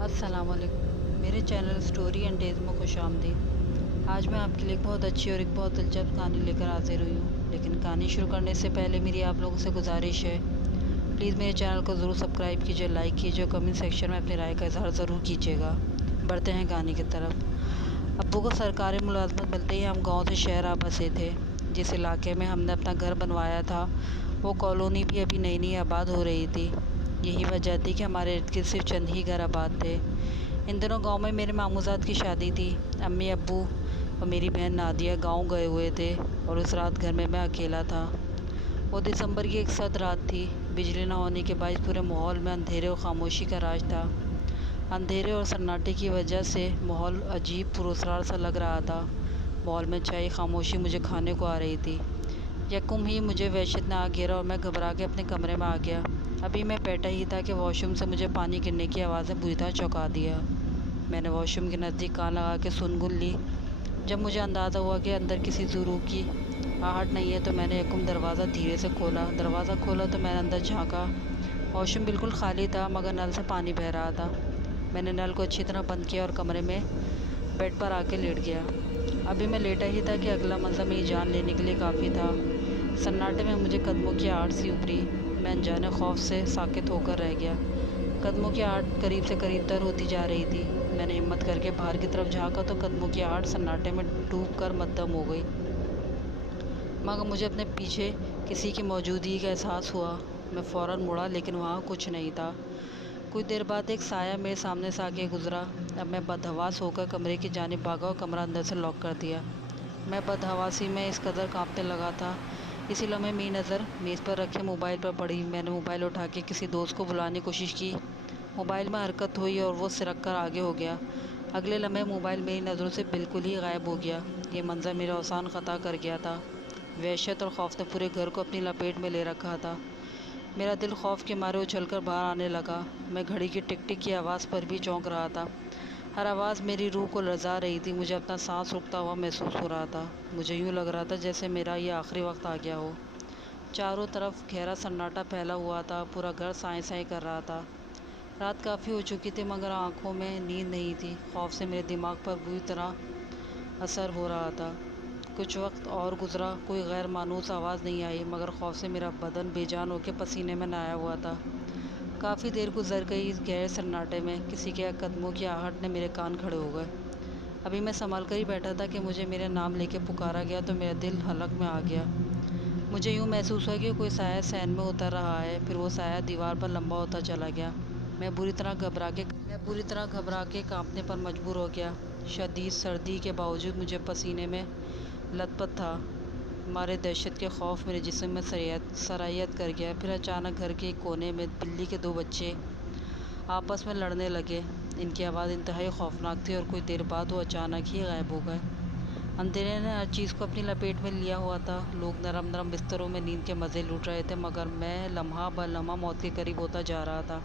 السلام علیکم، میرے چینل سٹوری اینڈ ڈیز میں خوش آمدید۔ آج میں آپ کے لیے ایک بہت اچھی اور ایک بہت دلچسپ کہانی لے کر حاضر ہوئی ہوں، لیکن کہانی شروع کرنے سے پہلے میری آپ لوگوں سے گزارش ہے، پلیز میرے چینل کو ضرور سبسکرائب کیجیے، لائک کیجیے اور کمنٹ سیکشن میں اپنی رائے کا اظہار ضرور کیجیے گا۔ بڑھتے ہیں کہانی کی طرف۔ ابو کو سرکاری ملازمت ملتے ہی ہم گاؤں سے شہر آ بسے تھے۔ جس علاقے میں ہم نے اپنا گھر بنوایا تھا وہ کالونی بھی ابھی نئی نئی آباد ہو رہی تھی۔ یہی وجہ تھی کہ ہمارے ارد گرد صرف چند ہی گھر آباد تھے۔ ان دنوں گاؤں میں میرے ماموزاد کی شادی تھی۔ امی ابو اور میری بہن نادیہ گاؤں گئے ہوئے تھے اور اس رات گھر میں اکیلا تھا۔ وہ دسمبر کی ایک سرد رات تھی۔ بجلی نہ ہونے کے باعث پورے ماحول میں اندھیرے اور خاموشی کا راج تھا۔ اندھیرے اور سناٹے کی وجہ سے ماحول عجیب پراسرار سا لگ رہا تھا۔ ماحول میں چھائی خاموشی مجھے کھانے کو آ رہی تھی۔ یکم ہی مجھے وحشت نے آ گھیرا اور میں گھبرا کے اپنے کمرے میں آ گیا۔ ابھی میں بیٹھا ہی تھا کہ واش روم سے مجھے پانی گرنے کی آواز نے بری طرح چونکا دیا۔ میں نے واش روم کے نزدیک کان لگا کے سن گن لی۔ جب مجھے اندازہ ہوا کہ اندر کسی ضرور کی آہٹ نہیں ہے تو میں نے یکم دروازہ دھیرے سے کھولا۔ دروازہ کھولا تو میں نے اندر جھانکا۔ واش روم بالکل خالی تھا مگر نل سے پانی بہہ رہا تھا۔ میں نے نل کو اچھی طرح بند کیا اور کمرے میں بیڈ پر آ کے لیٹ گیا۔ ابھی میں لیٹا ہی تھا کہ اگلا منظر میری جان لینے کے لیے کافی تھا۔ سناٹے میں مجھے قدموں کی آہٹ سی ابھری۔ میں انجانے خوف سے ساکت ہو کر رہ گیا۔ قدموں کی آہٹ قریب سے قریب تر ہوتی جا رہی تھی۔ میں نے ہمت کر کے باہر کی طرف جھانکا تو قدموں کی آہٹ سناٹے میں ڈوب کر مدھم ہو گئی، مگر مجھے اپنے پیچھے کسی کی موجودگی کا احساس ہوا۔ میں فوراً مڑا لیکن وہاں کچھ نہیں تھا۔ کچھ دیر بعد ایک سایہ میرے سامنے سے آگے گزرا۔ اب میں بدحواس ہو کر کمرے کی جانب بھاگا اور کمرہ اندر سے لاک کر دیا۔ میں بدحواسی میں اس قدر کانپنے لگا تھا۔ اسی لمحے میری نظر میز پر رکھے موبائل پر پڑی۔ میں نے موبائل اٹھا کے کسی دوست کو بلانے کی کوشش کی۔ موبائل میں حرکت ہوئی اور وہ سرک کر آگے ہو گیا۔ اگلے لمحے موبائل میری نظروں سے بالکل ہی غائب ہو گیا۔ یہ منظر میرا اوسان خطا کر گیا تھا۔ وحشت اور خوف نے پورے گھر کو اپنی لپیٹ میں لے رکھا تھا۔ میرا دل خوف کے مارے اچھل کر باہر آنے لگا۔ میں گھڑی کی ٹک ٹک کی آواز پر بھی چونک رہا تھا۔ ہر آواز میری روح کو لرزا رہی تھی۔ مجھے اپنا سانس رکتا ہوا محسوس ہو رہا تھا۔ مجھے یوں لگ رہا تھا جیسے میرا یہ آخری وقت آ گیا ہو۔ چاروں طرف گہرا سناٹا پھیلا ہوا تھا۔ پورا گھر سائیں سائیں کر رہا تھا۔ رات کافی ہو چکی تھی مگر آنکھوں میں نیند نہیں تھی۔ خوف سے میرے دماغ پر بری طرح اثر ہو رہا تھا۔ کچھ وقت اور گزرا۔ کوئی غیر مانوس آواز نہیں آئی مگر خوف سے میرا بدن بے جان ہو کے پسینے میں نہایا ہوا تھا۔ کافی دیر گزر گئی اس گہرے سناٹے میں۔ کسی کے قدموں کی آہٹ نے میرے کان کھڑے ہو گئے۔ ابھی میں سنبھل کر ہی بیٹھا تھا کہ مجھے میرے نام لے کے پکارا گیا تو میرا دل حلق میں آ گیا۔ مجھے یوں محسوس ہوا کہ کوئی سایہ صحن میں اتر رہا ہے، پھر وہ سایہ دیوار پر لمبا ہوتا چلا گیا۔ میں بری طرح گھبرا کے کانپنے پر مجبور ہو گیا۔ شدید سردی کے باوجود مجھے پسینے میں لت پت تھا۔ مارے دہشت کے خوف میرے جسم میں سرایت کر گیا۔ پھر اچانک گھر کے ایک کونے میں بلی کے دو بچے آپس میں لڑنے لگے۔ ان کی آواز انتہائی خوفناک تھی اور کچھ دیر بعد وہ اچانک ہی غائب ہو گئے۔ اندھیرے نے ہر چیز کو اپنی لپیٹ میں لیا ہوا تھا۔ لوگ نرم نرم بستروں میں نیند کے مزے لوٹ رہے تھے مگر میں لمحہ بہ لمحہ موت کے قریب ہوتا جا رہا تھا۔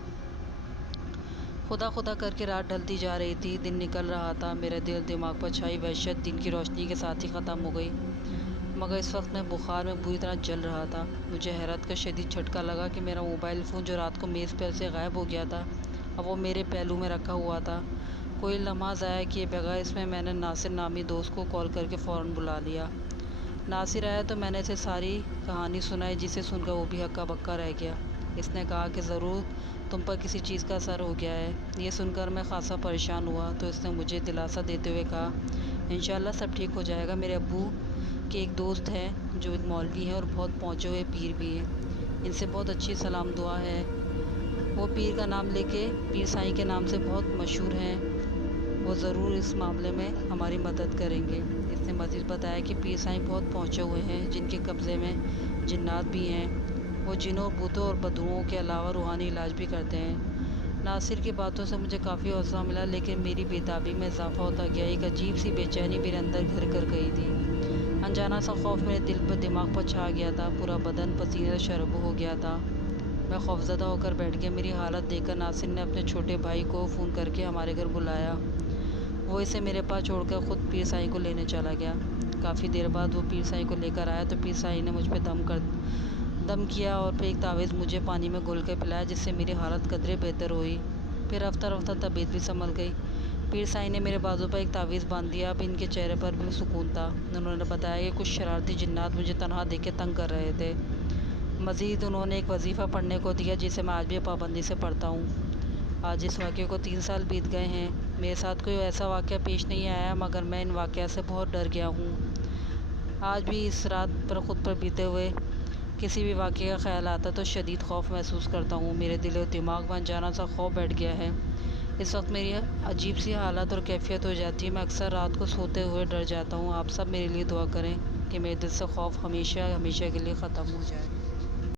خدا خدا کر کے رات ڈھلتی جا رہی تھی، دن نکل رہا تھا۔ میرے دل دماغ پر چھائی وحشت دن کی روشنی کے ساتھ ہی ختم ہو گئی مگر اس وقت میں بخار میں بری طرح جل رہا تھا۔ مجھے حیرت کا شدید جھٹکا لگا کہ میرا موبائل فون جو رات کو میز پر سے غائب ہو گیا تھا اب وہ میرے پہلو میں رکھا ہوا تھا۔ کوئی لمحہ ضائع کیے بغیر اس میں نے ناصر نامی دوست کو کال کر کے فوراً بلا لیا۔ ناصر آیا تو میں نے اسے ساری کہانی سنائی جسے سن کر وہ بھی ہکا بکا رہ گیا۔ اس نے کہا کہ ضرور تم پر کسی چیز کا اثر ہو گیا ہے۔ یہ سن کر میں خاصا پریشان ہوا تو اس نے مجھے دلاسا دیتے ہوئے کہا انشاءاللہ سب ٹھیک ہو جائے گا۔ میرے ابو کے ایک دوست ہیں جو ایک مولوی ہیں اور بہت پہنچے ہوئے پیر بھی ہیں، ان سے بہت اچھی سلام دعا ہے۔ وہ پیر کا نام لے کے پیر سائیں کے نام سے بہت مشہور ہیں، وہ ضرور اس معاملے میں ہماری مدد کریں گے۔ اس نے مزید بتایا کہ پیر سائیں بہت پہنچے ہوئے ہیں جن کے قبضے میں جنات بھی ہیں، وہ جنوں بھوتوں اور بدروؤں کے علاوہ روحانی علاج بھی کرتے ہیں۔ ناصر کی باتوں سے مجھے کافی حوصلہ ملا لیکن میری بےتابی میں اضافہ ہوتا گیا۔ ایک عجیب سی بے چینی میرے اندر گھر کر گئی تھی۔ انجانا سا خوف میرے دل پر دماغ پر چھا گیا تھا۔ پورا بدن پسینے سے شرابور ہو گیا تھا۔ میں خوفزدہ ہو کر بیٹھ گیا۔ میری حالت دیکھ کر ناصر نے اپنے چھوٹے بھائی کو فون کر کے ہمارے گھر بلایا۔ وہ اسے میرے پاس چھوڑ کر خود پیر سائیں کو لینے چلا گیا۔ کافی دیر بعد وہ پیر سائیں کو لے کر آیا تو پیر سائیں نے مجھ پہ دم کیا اور پھر ایک تعویذ مجھے پانی میں گھول کر پلایا جس سے میری حالت قدرے بہتر ہوئی۔ پھر رفتہ رفتہ طبیعت بھی سنبھل گئی۔ پیر سائی نے میرے بازو پر ایک تعویذ باندھ دیا۔ اب ان کے چہرے پر بھی سکون تھا۔ انہوں نے بتایا کہ کچھ شرارتی جنات مجھے تنہا دیکھ کے تنگ کر رہے تھے۔ مزید انہوں نے ایک وظیفہ پڑھنے کو دیا جسے میں آج بھی پابندی سے پڑھتا ہوں۔ آج اس واقعے کو 3 سال بیت گئے ہیں۔ میرے ساتھ کوئی ایسا واقعہ پیش نہیں آیا مگر میں ان واقعات سے بہت ڈر گیا ہوں۔ آج بھی اس رات پر خود پر بیتے ہوئے کسی بھی واقعے کا خیال آتا تو شدید خوف محسوس کرتا ہوں۔ میرے دل و دماغ میں انجانا سا خوف بیٹھ گیا ہے۔ اس وقت میری عجیب سی حالت اور کیفیت ہو جاتی ہے۔ میں اکثر رات کو سوتے ہوئے ڈر جاتا ہوں۔ آپ سب میرے لیے دعا کریں کہ میرے دل سے خوف ہمیشہ ہمیشہ کے لیے ختم ہو جائے۔